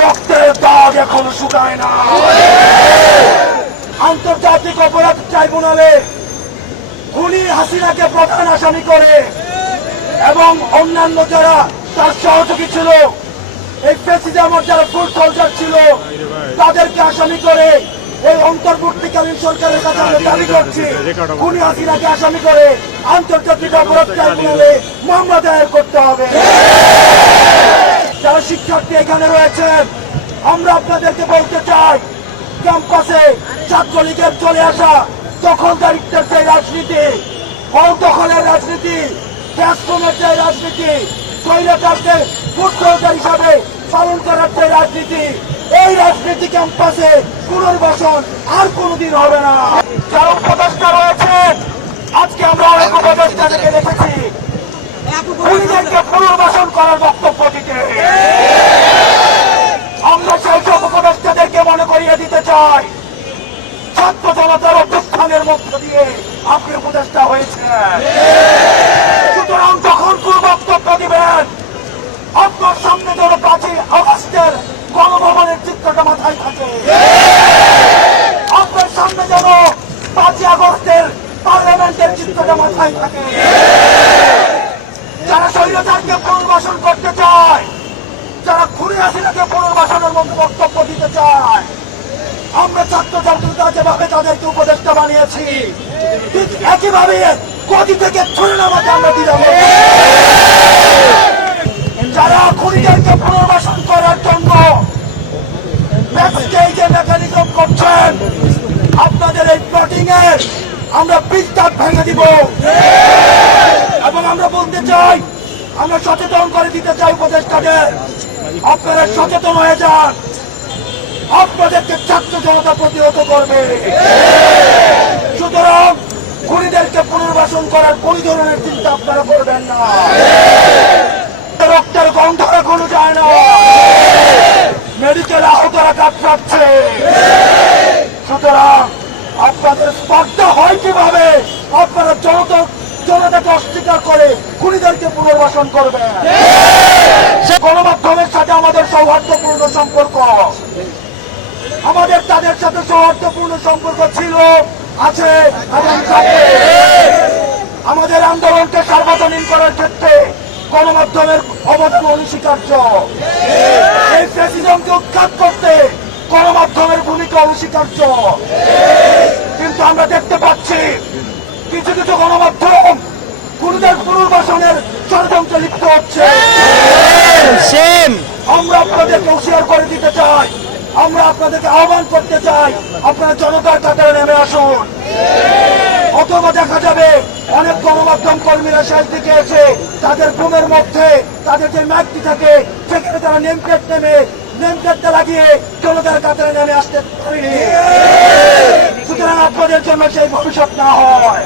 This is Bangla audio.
রক্তের দাগ এখনো শুকায় না। আন্তর্জাতিক অপরাধ ট্রাইব্যুনালে খুনি হাসিনাকে প্রধান আসামি করে এবং অন্যান্য যারা তার সহযোগী ছিল, এই প্রেসিডেন্ট যারা ফুড সোলজার ছিল, তাদেরকে আসামি করে এই অন্তর্বর্তীকালীন সরকারের কাছে আমরা দাবি করছি খুনি হাসিনাকে আসামি করে আন্তর্জাতিক অপরাধ ট্রাইব্যুনালে মামলা দায়ের করতে হবে। যারা শিক্ষার্থী এখানে রয়েছেন, আমরা আপনাদেরকে বলতে চাই, ক্যাম্পাসে ছাত্রলীগের চলে আসা দখলদারিত্বের যে রাজনীতি, দখলের রাজনীতি, ক্যাশনের যে রাজনীতি, স্বৈরাচারকে ফুড সোলজার হিসাবে পালন করার যে রাজনীতি, এই রাজনীতি ক্যাম্পাসে পুনর্বাসন আর কোনদিন হবে না। যারা উপদেষ্টা রয়েছেন, আজকে আমরা অনেক উপদেষ্টাদেরকে দেখেছি খুনিদেরকে পুনর্বাসন করার বক্তব্য দিতে। আমরা সেই সব উপদেষ্টাদেরকে মনে করিয়ে দিতে চাই, ছাত্র জনতার অভ্যুত্থানের মধ্য দিয়ে আপনি উপদেষ্টা হয়েছেন। সুতরাং যখন কোন বক্তব্য দিবেন, আপনার সামনে যেন 5 আগস্টের গণভবনের চিত্রটা মাথায় থাকে, আপনার সামনে যেন 5 আগস্টের পার্লামেন্টের চিত্রটা মাথায় থাকে। যারা স্বৈরাচারকে পুনর্বাসন করতে চায়, যারা খুনি হাসিনাকে পুনর্বাসনের মধ্যে বক্তব্য দিতে চায়, আমরা ছাত্র ছাত্রীরা যেভাবে তাদেরকে উপদেষ্টা বানিয়েছি, ঠিক একইভাবে গদি থেকে ছুড়ে নামাতে আমরা দিলাম। যারা খুনিদেরকে পুনর্বাসন করার জন্য মেকানিজম করছেন, আপনাদের এই প্লটিং এর আমরা বিস্তার ভেঙে দিব। এবং আমরা বলতে চাই, আমরা সচেতন করে দিতে চাই উপদেষ্টাদের, আপনারা সচেতন হয়ে যান, আপনাদেরকে ছাত্র জনতা প্রতিহত করবে। সুতরাং খুনিদেরকে পুনর্বাসন করার কোন ধরনের চিন্তা আপনারা করবেন না। রক্তের গন্ধ এখনো যায় না, মেডিকেল আহতরা কাটছে। সুতরাং আপনাদের স্পর্ধা হয় কিভাবে আপনারা জনতাকে অস্বীকার করে খুনিদেরকে পুনর্বাসন করবেন। গণমাধ্যমের সাথে আমাদের সৌহার্দ্যপূর্ণ সম্পর্ক, আমাদের তাদের সাথে সৌহার্দ্যপূর্ণ সম্পর্ক ছিল, আছে এবং থাকবে। আমাদের আন্দোলনকে সার্বজনীন করার ক্ষেত্রে গণমাধ্যমের অবদান অনস্বীকার্য। এই প্রেসিডেন্টকে উৎখাত করতে গণমাধ্যমের ভূমিকা অনস্বীকার্য। কিন্তু আমরা দেখতে পাচ্ছি কিছু কিছু গণমাধ্যম খুনিদের পুনর্বাসনের ষড়যন্ত্রে লিপ্ত হচ্ছে। আমরা আপনাদেরকে হুঁশিয়ার করে দিতে চাই, আমরা আপনাদেরকে আহ্বান করতে চাই, আপনারা জনতার কাতারে নেমে আসুন। অথবা দেখা যাবে অনেক গণমাধ্যম কর্মীরা শেষ দিকে এসে তাদের ঘুমের মধ্যে তাদের যে ম্যাগটি থাকে সেখানে তারা নেমপ্লেটটা লাগিয়ে জনতার কাতারে নেমে আসতে পারেনি। সুতরাং আপনাদের জন্য সেই ভবিষ্যৎ না হয়।